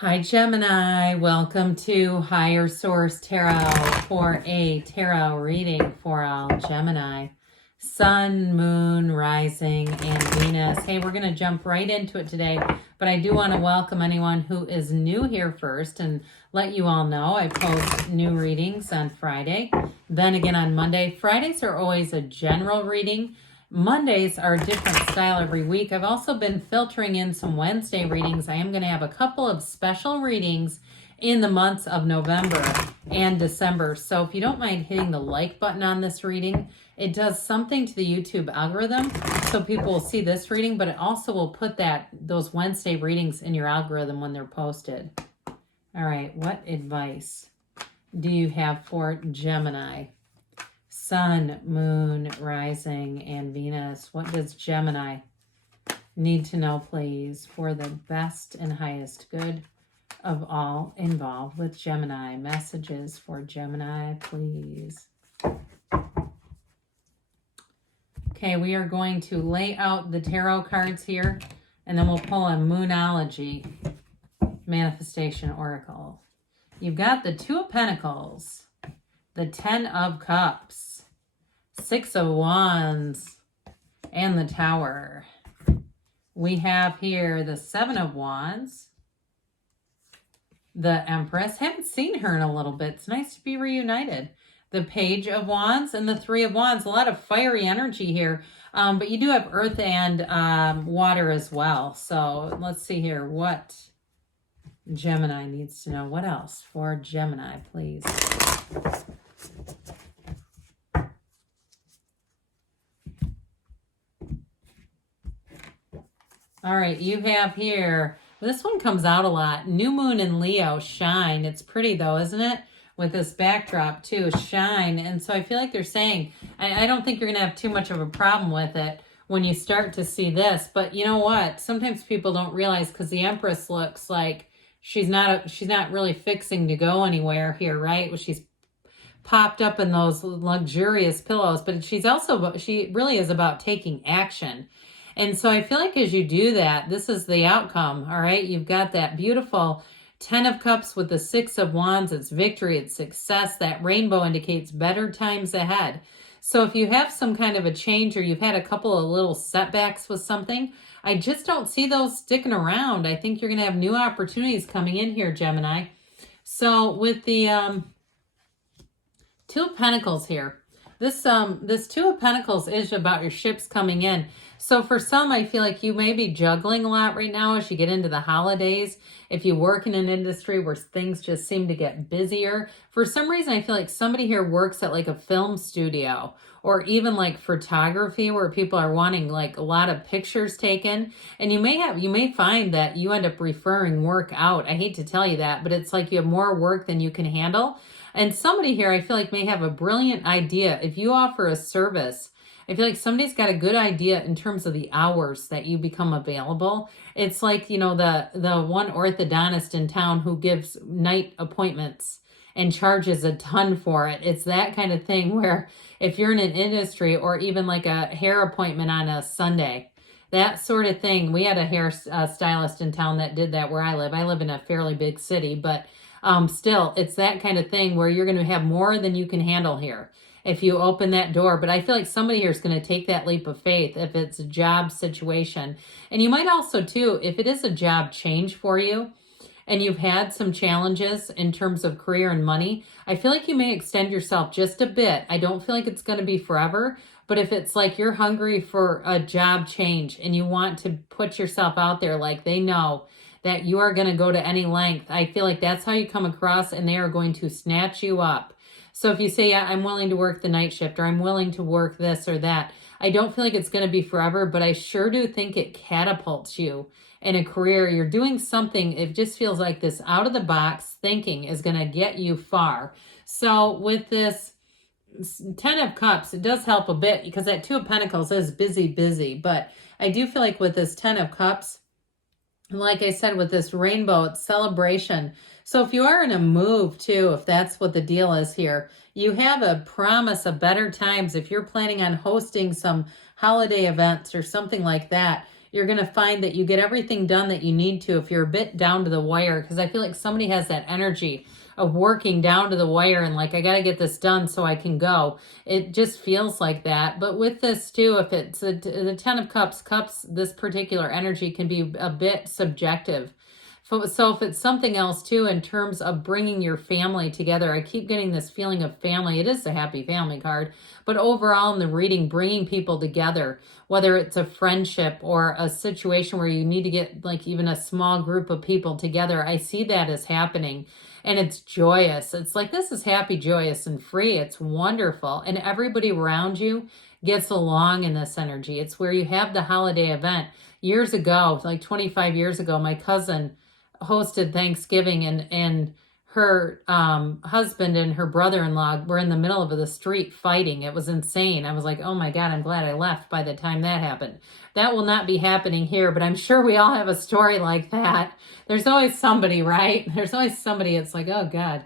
Hi, Gemini. Welcome to Higher Source Tarot for a tarot reading for all Gemini. Sun, Moon, Rising, and Venus. Hey, we're going to jump right into it today, but I do want to welcome anyone who is new here first and let you all know I post new readings on Friday, then again on Monday. Fridays are always a general reading. Mondays are a different style every week. I've also been filtering in some Wednesday readings. I am going to have a couple of special readings in the months of November and December. So if you don't mind hitting the like button on this reading, it does something to the YouTube algorithm. So people will see this reading, but it also will put those Wednesday readings in your algorithm when they're posted. All right, what advice do you have for Gemini? Sun, Moon, Rising, and Venus. What does Gemini need to know, please, for the best and highest good of all involved with Gemini? Messages for Gemini, please. Okay, we are going to lay out the tarot cards here, and then we'll pull a Moonology Manifestation Oracle. You've got the Two of Pentacles, the Ten of Cups, Six of Wands, and the Tower. We have here the Seven of Wands, the Empress. Haven't seen her in a little bit. It's nice to be reunited. The Page of Wands and the Three of Wands. A lot of fiery energy here, but you do have earth and water as well. So let's see here what Gemini needs to know. What else for Gemini, please? All right, you have here, this one comes out a lot. New Moon in Leo, shine. It's pretty though, isn't it? With this backdrop too, shine. And so I feel like they're saying, I don't think you're going to have too much of a problem with it when you start to see this. But you know what? Sometimes people don't realize, because the Empress looks like she's not really fixing to go anywhere here, right? Well, she's popped up in those luxurious pillows, but she really is about taking action. And so I feel like as you do that, this is the outcome, all right? You've got that beautiful Ten of Cups with the Six of Wands. It's victory, it's success. That rainbow indicates better times ahead. So if you have some kind of a change or you've had a couple of little setbacks with something, I just don't see those sticking around. I think you're going to have new opportunities coming in here, Gemini. So with the Two of Pentacles here, this Two of Pentacles is about your ships coming in. So for some, I feel like you may be juggling a lot right now as you get into the holidays. If you work in an industry where things just seem to get busier, for some reason, I feel like somebody here works at like a film studio or even like photography where people are wanting like a lot of pictures taken. And you may find that you end up referring work out. I hate to tell you that, but it's like you have more work than you can handle. And somebody here, I feel like, may have a brilliant idea. If you offer a service, I feel like somebody's got a good idea in terms of the hours that you become available. It's like, you know, the one orthodontist in town who gives night appointments and charges a ton for it. It's that kind of thing where if you're in an industry or even like a hair appointment on a Sunday, that sort of thing. We had a hair stylist in town that did that where I live. I live in a fairly big city, but still, it's that kind of thing where you're going to have more than you can handle here if you open that door. But I feel like somebody here is going to take that leap of faith if it's a job situation. And you might also too, if it is a job change for you and you've had some challenges in terms of career and money, I feel like you may extend yourself just a bit. I don't feel like it's going to be forever, but if it's like you're hungry for a job change and you want to put yourself out there, like they know that you are going to go to any length, I feel like that's how you come across, and they are going to snatch you up. So if you say, yeah, I'm willing to work the night shift, or I'm willing to work this or that, I don't feel like it's going to be forever, but I sure do think it catapults you in a career. You're doing something, it just feels like this out of the box thinking is going to get you far. So with this Ten of Cups, it does help a bit because that Two of Pentacles is busy, but I do feel like with this Ten of Cups, like I said, with this rainbow, it's celebration. So if you are in a move too, if that's what the deal is here, you have a promise of better times. If you're planning on hosting some holiday events or something like that, you're going to find that you get everything done that you need to if you're a bit down to the wire, because I feel like somebody has that energy of working down to the wire and like, I got to get this done so I can go. It just feels like that. But with this too, if it's the 10 of cups, this particular energy can be a bit subjective. So if it's something else too, in terms of bringing your family together, I keep getting this feeling of family. It is a happy family card, but overall in the reading, bringing people together, whether it's a friendship or a situation where you need to get like even a small group of people together, I see that as happening. And it's joyous. It's like, this is happy, joyous, and free. It's wonderful. And everybody around you gets along in this energy. It's where you have the holiday event. Years ago, like 25 years ago, my cousin hosted Thanksgiving, and her husband and her brother-in-law were in the middle of the street fighting. It was insane. I was like, oh my God, I'm glad I left by the time that happened. That will not be happening here, but I'm sure we all have a story like that. There's always somebody, right? There's always somebody. It's like, oh God.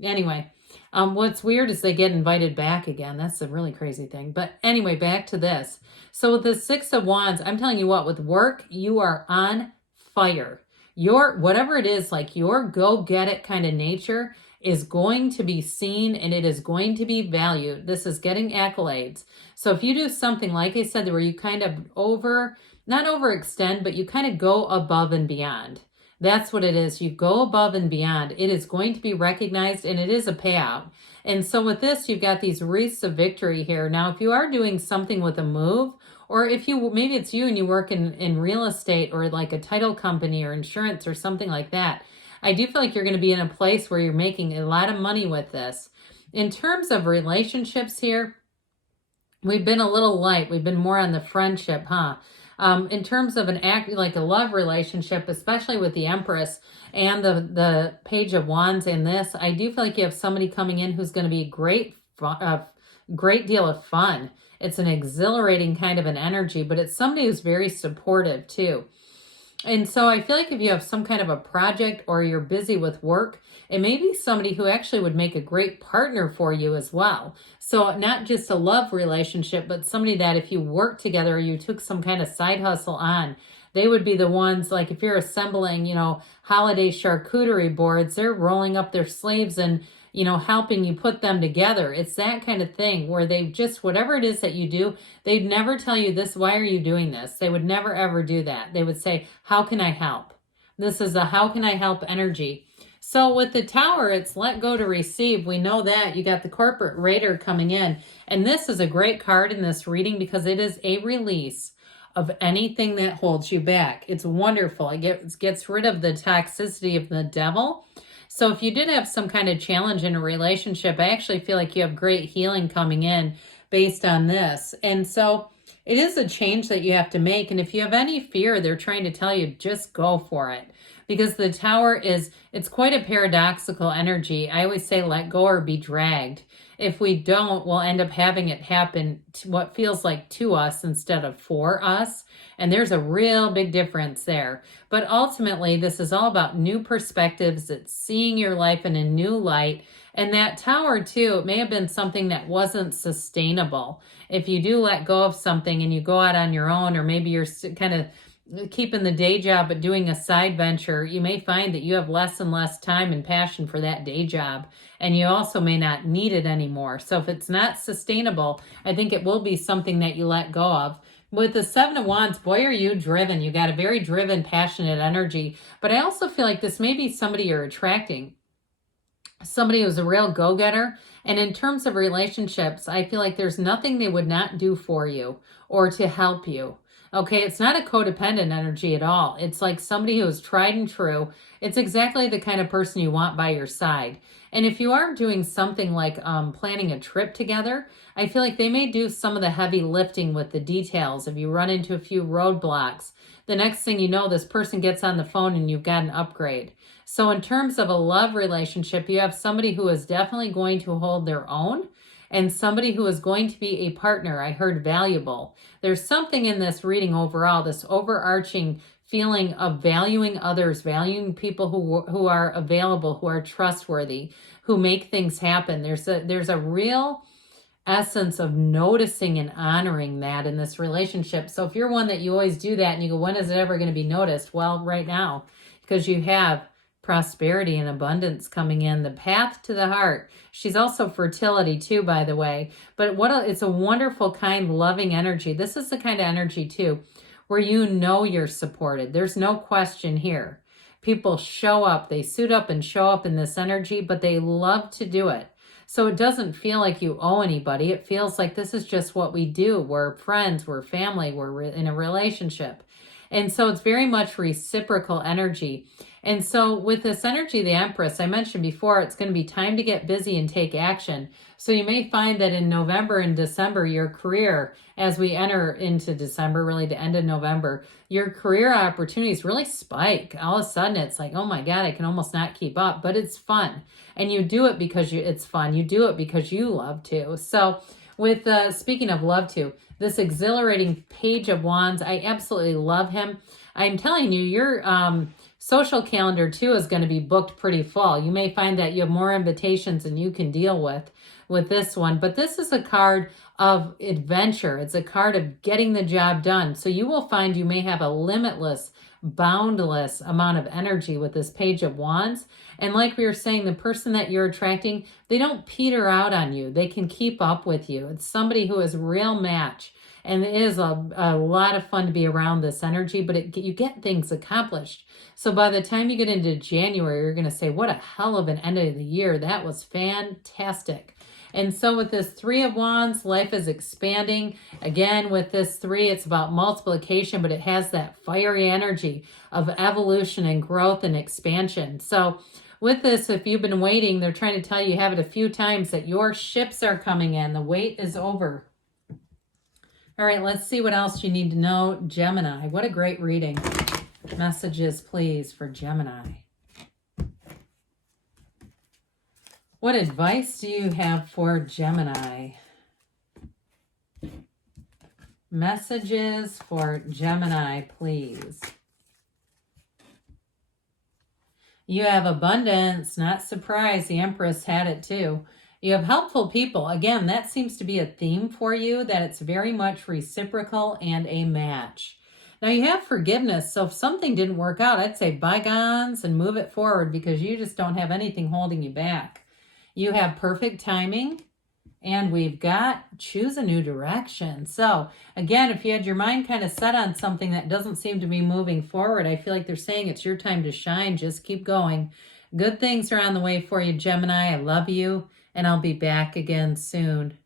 Anyway, what's weird is they get invited back again. That's a really crazy thing. But anyway, back to this. So with the 6 of Wands, I'm telling you what, with work, you are on fire. Your, whatever it is, like your go get it kind of nature is going to be seen, and it is going to be valued. This is getting accolades. So if you do something, like I said, where you kind of not overextend, but you kind of go above and beyond. That's what it is. You go above and beyond. It is going to be recognized, and it is a payout. And so with this, you've got these wreaths of victory here. Now, if you are doing something with a move, or if you, maybe it's you and you work in real estate or like a title company or insurance or something like that, I do feel like you're going to be in a place where you're making a lot of money with this. In terms of relationships here, we've been a little light. We've been more on the friendship, huh? In terms of an act, like a love relationship, especially with the Empress and the Page of Wands in this, I do feel like you have somebody coming in who's going to be great deal of fun. It's an exhilarating kind of an energy, but it's somebody who's very supportive too. And so I feel like if you have some kind of a project or you're busy with work, it may be somebody who actually would make a great partner for you as well. So not just a love relationship, but somebody that if you work together or you took some kind of side hustle on, they would be the ones, like if you're assembling, holiday charcuterie boards, they're rolling up their sleeves and helping you put them together. It's that kind of thing where they just, whatever it is that you do, they'd never tell you this, why are you doing this? They would never, ever do that. They would say, how can I help? This is a how can I help energy. So with the Tower, it's let go to receive. We know that. You got the Corporate Raider coming in. And this is a great card in this reading because it is a release of anything that holds you back. It's wonderful. It gets rid of the toxicity of the devil. So if you did have some kind of challenge in a relationship, I actually feel like you have great healing coming in based on this. And so it is a change that you have to make. And if you have any fear, they're trying to tell you, just go for it. Because the Tower it's quite a paradoxical energy. I always say let go or be dragged. If we don't, we'll end up having it happen to what feels like to us instead of for us. And there's a real big difference there. But ultimately, this is all about new perspectives. It's seeing your life in a new light. And that Tower, too, it may have been something that wasn't sustainable. If you do let go of something and you go out on your own, or maybe you're kind of keeping the day job but doing a side venture, you may find that you have less and less time and passion for that day job, and you also may not need it anymore. So if it's not sustainable, I think it will be something that you let go of. With the 7 of Wands, boy, are you driven. You got a very driven, passionate energy, but I also feel like this may be somebody you're attracting, somebody who's a real go-getter. And in terms of relationships, I feel like there's nothing they would not do for you or to help you. Okay, it's not a codependent energy at all. It's like somebody who is tried and true. It's exactly the kind of person you want by your side. And if you are doing something like planning a trip together, I feel like they may do some of the heavy lifting with the details. If you run into a few roadblocks, the next thing you know, this person gets on the phone and you've got an upgrade. So in terms of a love relationship, you have somebody who is definitely going to hold their own, and somebody who is going to be a partner. I heard valuable. There's something in this reading overall, this overarching feeling of valuing others, valuing people who are available, who are trustworthy, who make things happen. There's a real essence of noticing and honoring that in this relationship. So if you're one that you always do that and you go, when is it ever going to be noticed? Well, right now, because you have prosperity and abundance coming in, the path to the heart. She's also fertility too, by the way. But it's a wonderful, kind, loving energy. This is the kind of energy too, where you know you're supported. There's no question here. People show up, they suit up and show up in this energy, but they love to do it. So it doesn't feel like you owe anybody. It feels like this is just what we do. We're friends, we're family, we're in a relationship. And so it's very much reciprocal energy. And so with this energy, the Empress, I mentioned before, it's going to be time to get busy and take action. So you may find that in November and December, your career, as we enter into December, really the end of November, your career opportunities really spike. All of a sudden, it's like, oh my God, I can almost not keep up, but it's fun. And you do it because it's fun. You do it because you love to. So with, speaking of love to, this exhilarating Page of Wands, I absolutely love him. I'm telling you, your social calendar too is going to be booked pretty full. You may find that you have more invitations than you can deal with this one, but this is a card of adventure. It's a card of getting the job done. So you will find you may have a limitless, boundless amount of energy with this Page of Wands. And like we were saying, the person that you're attracting, they don't peter out on you. They can keep up with you. It's somebody who is a real match. And it is a lot of fun to be around this energy, but you get things accomplished. So by the time you get into January, you're going to say, what a hell of an end of the year. That was fantastic. And so with this Three of Wands, life is expanding. Again, with this 3, it's about multiplication, but it has that fiery energy of evolution and growth and expansion. So with this, if you've been waiting, they're trying to tell you have it a few times that your ships are coming in. The wait is over. All right, let's see what else you need to know. Gemini, what a great reading. Messages, please, for Gemini. What advice do you have for Gemini? Messages for Gemini, please. You have abundance, not surprise. The Empress had it too. You have helpful people. Again, that seems to be a theme for you, that it's very much reciprocal and a match. Now you have forgiveness. So if something didn't work out, I'd say bygones and move it forward, because you just don't have anything holding you back. You have perfect timing, and we've got choose a new direction. So again, if you had your mind kind of set on something that doesn't seem to be moving forward, I feel like they're saying it's your time to shine. Just keep going. Good things are on the way for you, Gemini. I love you, and I'll be back again soon.